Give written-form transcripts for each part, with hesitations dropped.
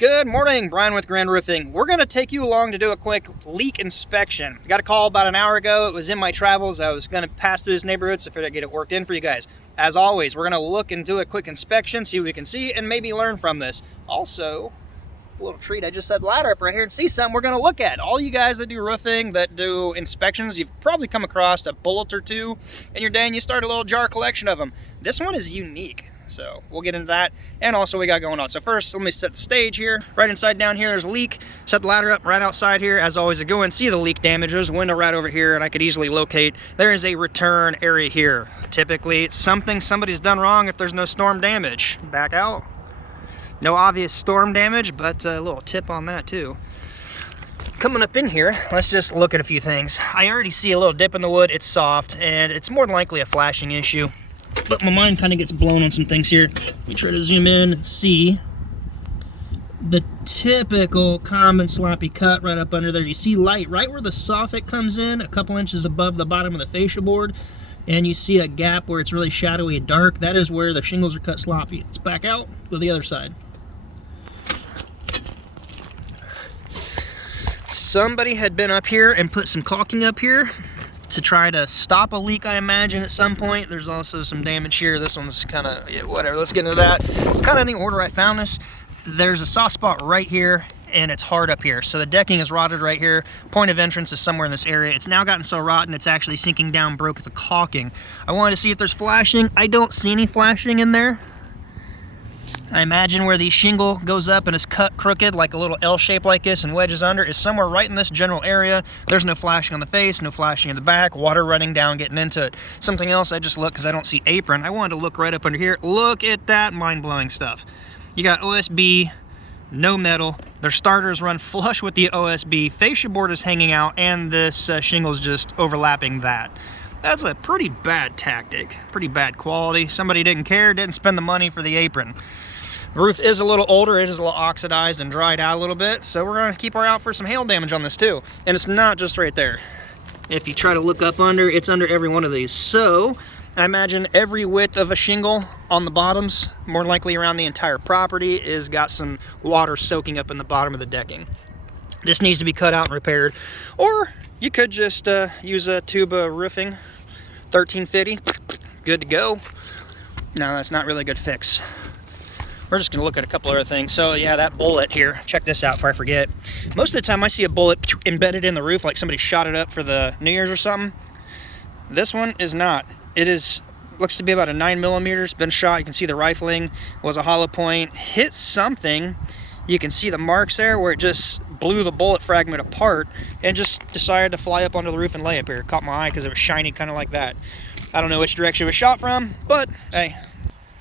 Good morning, Brian with Grand Roofing. We're going to take you along to do a quick leak inspection. Got a call about an hour ago. It was in my travels. I was going to pass through this neighborhood, so I figured I'd get it worked in for you guys. As always, we're going to look and do a quick inspection, see what we can see, and maybe learn from this. Also, a little treat, I just set the ladder up right here and see something we're going to look at. All you guys that do roofing, that do inspections, you've probably come across a bullet or two in your day, and you start a little jar collection of them. This one is unique. So we'll get into that and also what we got going on. So first, let me set the stage here. Right inside down here, there's a leak. Set the ladder up right outside here. As always, I go and see the leak damage. There's a window right over here and I could easily locate. There is a return area here. Typically, it's something somebody's done wrong if there's no storm damage. Back out. No obvious storm damage, but a little tip on that too. Coming up in here, let's just look at a few things. I already see a little dip in the wood. It's soft and it's more than likely a flashing issue. But my mind kind of gets blown on some things here. Let me try to zoom in and see the typical common sloppy cut right up under there. You see light right where the soffit comes in, a couple inches above the bottom of the fascia board, and you see a gap where it's really shadowy and dark. That is where the shingles are cut sloppy. Let's back out to the other side. Somebody had been up here and put some caulking up here to try to stop a leak, I imagine, at some point. There's also some damage here. This one's kind of, yeah, whatever. Let's get into that. Kind of in the order I found this, there's a soft spot right here, and it's hard up here. So the decking is rotted right here. Point of entrance is somewhere in this area. It's now gotten so rotten, it's actually sinking down, broke the caulking. I wanted to see if there's flashing. I don't see any flashing in there. I imagine where the shingle goes up and is cut crooked like a little L shape like this and wedges under is somewhere right in this general area. There's no flashing on the face, no flashing in the back, water running down, getting into it. Something else, I just looked because I don't see apron. I wanted to look right up under here. Look at that mind-blowing stuff. You got OSB, no metal. Their starters run flush with the OSB. Fascia board is hanging out and this shingle is just overlapping that. That's a pretty bad tactic, pretty bad quality. Somebody didn't care, didn't spend the money for the apron. The roof is a little older, it is a little oxidized and dried out a little bit, so we're gonna keep our eye out for some hail damage on this too. And it's not just right there. If you try to look up under, it's under every one of these. So I imagine every width of a shingle on the bottoms, more likely around the entire property, is got some water soaking up in the bottom of the decking. This needs to be cut out and repaired. Or you could just use a tuba roofing, 1350, good to go. No, that's not really a good fix. We're just gonna look at a couple other things. So yeah, that bullet here, check this out before I forget. Most of the time I see a bullet embedded in the roof like somebody shot it up for the New Year's or something. This one is not. It is, looks to be about a 9mm. It's been shot, you can see the rifling. It was a hollow point, hit something. You can see the marks there where it just blew the bullet fragment apart and just decided to fly up onto the roof and lay up here. It caught my eye because it was shiny kind of like that. I don't know which direction it was shot from, but hey.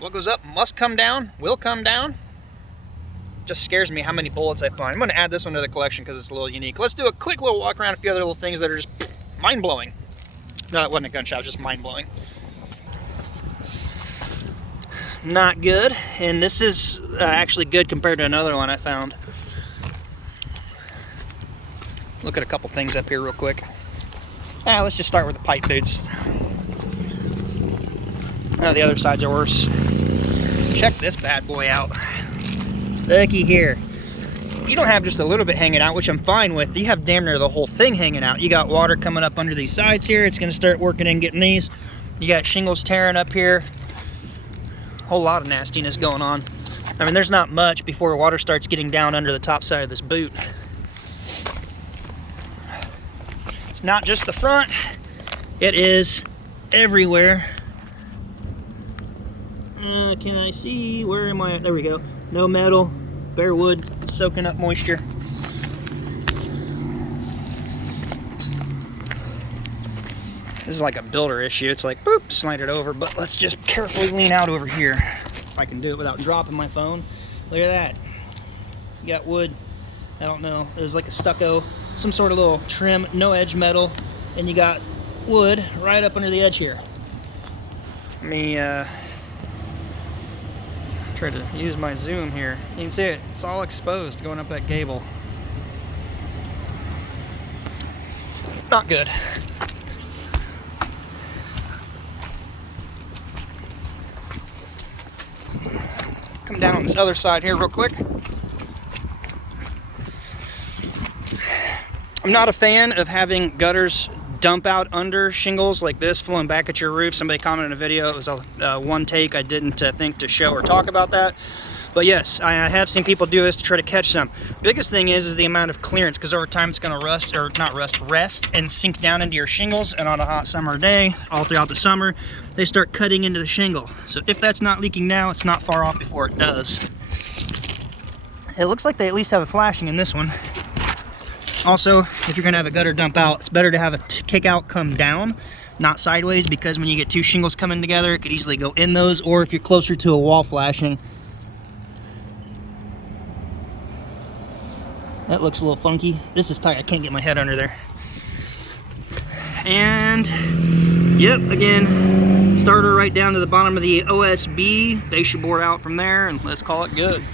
What goes up must come down, will come down. Just scares me how many bullets I find. I'm gonna add this one to the collection because it's a little unique. Let's do a quick little walk around a few other little things that are just mind-blowing. No, it wasn't a gunshot, it was just mind-blowing. Not good, and this is actually good compared to another one I found. Look at a couple things up here real quick. Let's just start with the pipe boots. The other sides are worse. Check this bad boy out. Looky here. You don't have just a little bit hanging out, which I'm fine with. You have damn near the whole thing hanging out. You got water coming up under these sides here. It's going to start working in getting these. You got shingles tearing up here. A whole lot of nastiness going on. I mean, there's not much before water starts getting down under the top side of this boot. It's not just the front. It is everywhere. Can I see? Where am I at? There we go. No metal, bare wood, soaking up moisture. This is like a builder issue. It's like, boop, slide it over, but let's just carefully lean out over here. If I can do it without dropping my phone. Look at that. You got wood, I don't know, there's like a stucco, some sort of little trim, no edge metal, and you got wood right up under the edge here. Let me try to use my zoom here. You can see it, it's all exposed going up that gable. Not good. Come down on this other side here real quick. I'm not a fan of having gutters dump out under shingles like this flowing back at your roof. Somebody commented in a video, it was a one take. I didn't think to show or talk about that. But yes, I have seen people do this to try to catch some. Biggest thing is the amount of clearance, because over time it's going to rust, or not rust, rest and sink down into your shingles. And on a hot summer day, all throughout the summer, they start cutting into the shingle. So if that's not leaking now, it's not far off before it does. It looks like they at least have a flashing in this one. Also, if you're going to have a gutter dump out, it's better to have a kick out come down, not sideways, because when you get two shingles coming together, it could easily go in those, or if you're closer to a wall flashing. That looks a little funky. This is tight. I can't get my head under there. And, yep, again, starter right down to the bottom of the OSB. Fascia board out from there, and let's call it good.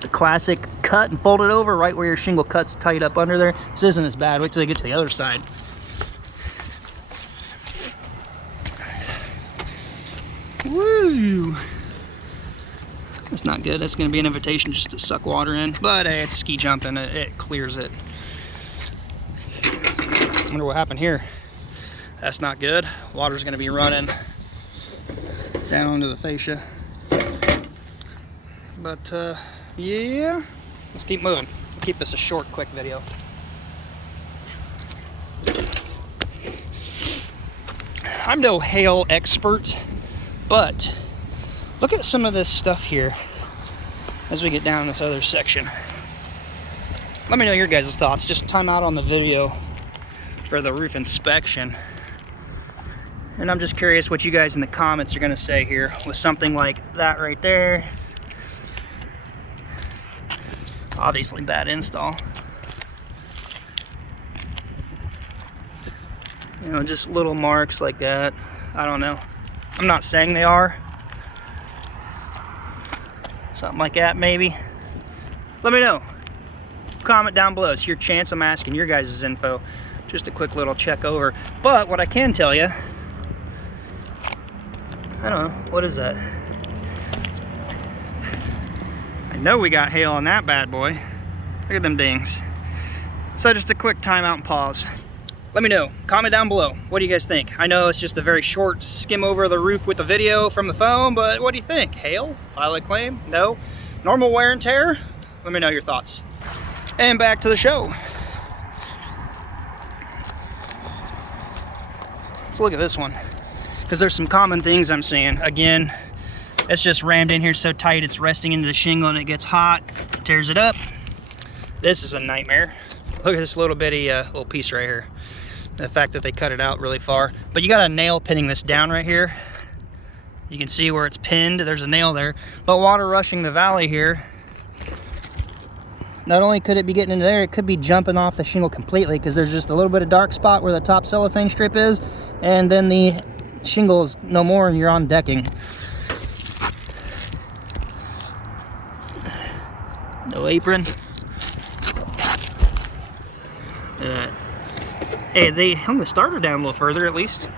The classic cut and fold it over right where your shingle cuts tight up under there. This isn't as bad. Wait till you get to the other side. Woo! That's not good. That's going to be an invitation just to suck water in. But hey, it's ski jumping. It clears it. I wonder what happened here. That's not good. Water's going to be running down into the fascia. But yeah, let's keep moving. We'll keep this a short, quick video. I'm no hail expert, but look at some of this stuff here as we get down this other section. Let me know your guys' thoughts. Just time out on the video for the roof inspection. And I'm just curious what you guys in the comments are going to say here with something like that right there. Obviously bad install. You know, just little marks like that. I don't know. I'm not saying they are. Something like that maybe. Let me know. Comment down below. It's your chance. I'm asking your guys' info. Just a quick little check over. But what I can tell you, I don't know, what is that? I know we got hail on that bad boy. Look at them dings. So just a quick timeout and pause. Let me know. Comment down below. What do you guys think? I know it's just a very short skim over the roof with the video from the phone, but what do you think? Hail? File a claim? No? Normal wear and tear? Let me know your thoughts. And back to the show. Let's look at this one, because there's some common things I'm seeing. Again, it's just rammed in here so tight it's resting into the shingle and it gets hot, tears it up. This is a nightmare. Look at this little bitty little piece right here. The fact that they cut it out really far. But you got a nail pinning this down right here. You can see where it's pinned. There's a nail there. But water rushing the valley here, not only could it be getting into there, it could be jumping off the shingle completely, because there's just a little bit of dark spot where the top cellophane strip is, and then the shingle is no more and you're on decking. No apron. Hey, they hung the starter down a little further at least.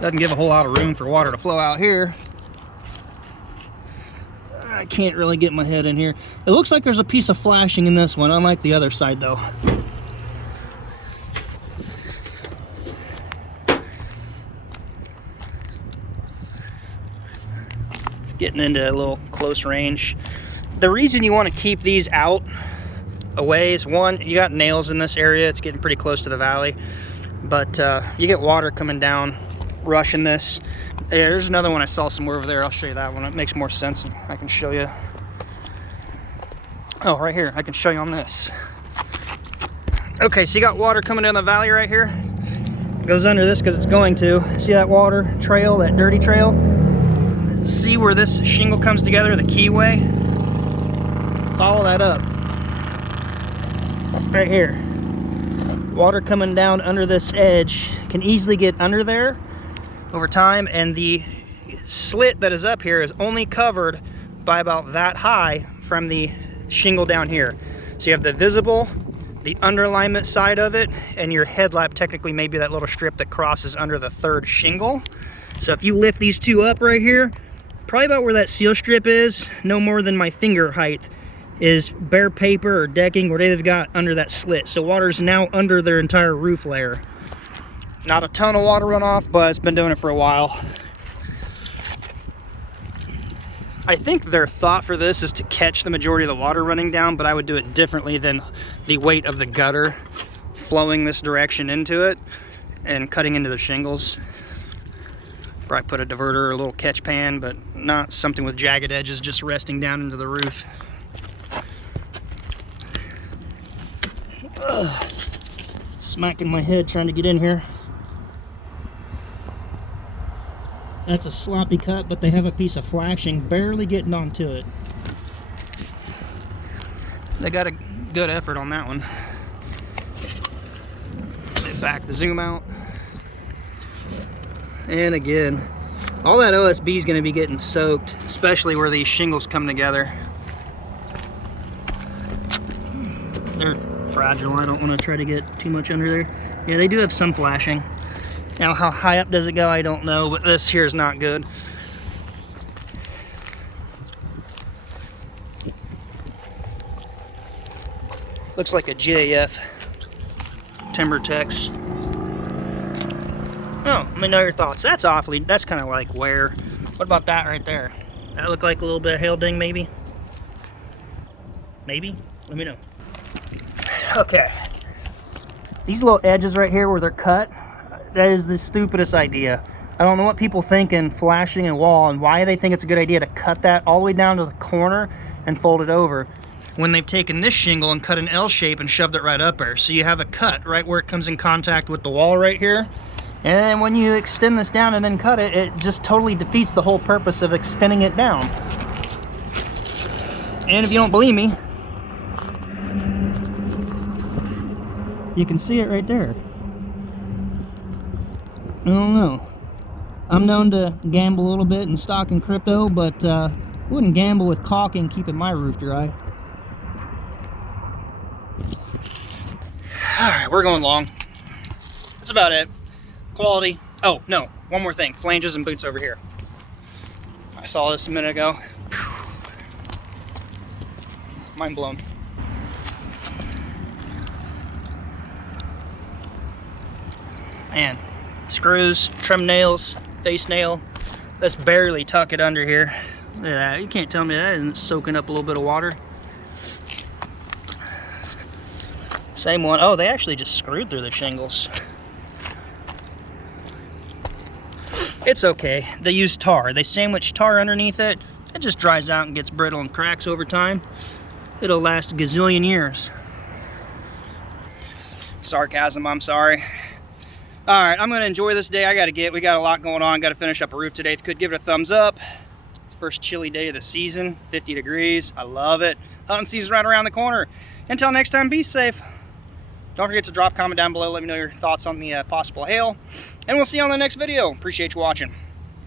Doesn't give a whole lot of room for water to flow out here. I can't really get my head in here. It looks like there's a piece of flashing in this one, unlike the other side though. It's getting into a little close range. The reason you want to keep these out a ways, one, you got nails in this area. It's getting pretty close to the valley, but you get water coming down, rushing this. There's another one I saw somewhere over there. I'll show you that one. It makes more sense. I can show you. Oh, right here. I can show you on this. Okay, so you got water coming down the valley right here. It goes under this because it's going to. See that water trail, that dirty trail? See where this shingle comes together, the keyway? Follow that up. Right here. Water coming down under this edge can easily get under there over time, and the slit that is up here is only covered by about that high from the shingle down here. So you have the visible, the underlayment side of it, and your headlap technically may be that little strip that crosses under the third shingle. So if you lift these two up right here, probably about where that seal strip is, no more than my finger height, is bare paper or decking where they've got under that slit. So water's now under their entire roof layer. Not a ton of water runoff, but it's been doing it for a while. I think their thought for this is to catch the majority of the water running down, but I would do it differently than the weight of the gutter flowing this direction into it and cutting into the shingles. Probably put a diverter or a little catch pan, but not something with jagged edges just resting down into the roof. Ugh. Smacking my head trying to get in here. That's a sloppy cut, but they have a piece of flashing barely getting onto it. They got a good effort on that one. They back the zoom out. And again, all that OSB is going to be getting soaked, especially where these shingles come together. They're fragile. I don't want to try to get too much under there. Yeah, they do have some flashing. Now, how high up does it go? I don't know, but this here is not good. Looks like a GAF Timber Tex. Oh, let me know your thoughts. That's kind of like wear. What about that right there? That look like a little bit of hail ding, maybe? Maybe? Let me know. Okay. These little edges right here where they're cut, that is the stupidest idea. I don't know what people think in flashing a wall and why they think it's a good idea to cut that all the way down to the corner and fold it over, when they've taken this shingle and cut an L shape and shoved it right up there. So you have a cut right where it comes in contact with the wall right here. And when you extend this down and then cut it, it just totally defeats the whole purpose of extending it down. And if you don't believe me, you can see it right there. I don't know. I'm known to gamble a little bit in stock and crypto, but wouldn't gamble with caulking keeping my roof dry. Alright, we're going long. That's about it. Quality. Oh, no. One more thing. Flanges and boots over here. I saw this a minute ago. Mind blown. Man. Screws, trim nails, face nail. Let's barely tuck it under here. Look at that. You can't tell me that isn't soaking up a little bit of water. Same one. Oh, they actually just screwed through the shingles. It's okay. They use tar. They sandwich tar underneath it. It just dries out and gets brittle and cracks over time. It'll last a gazillion years. Sarcasm, I'm sorry. All right, I'm gonna enjoy this day. We got a lot going on. Got to finish up a roof today. If you could give it a thumbs up. It's the first chilly day of the season, 50 degrees. I love it. Hunting season's right around the corner. Until next time, be safe. Don't forget to drop a comment down below. Let me know your thoughts on the possible hail. And we'll see you on the next video. Appreciate you watching.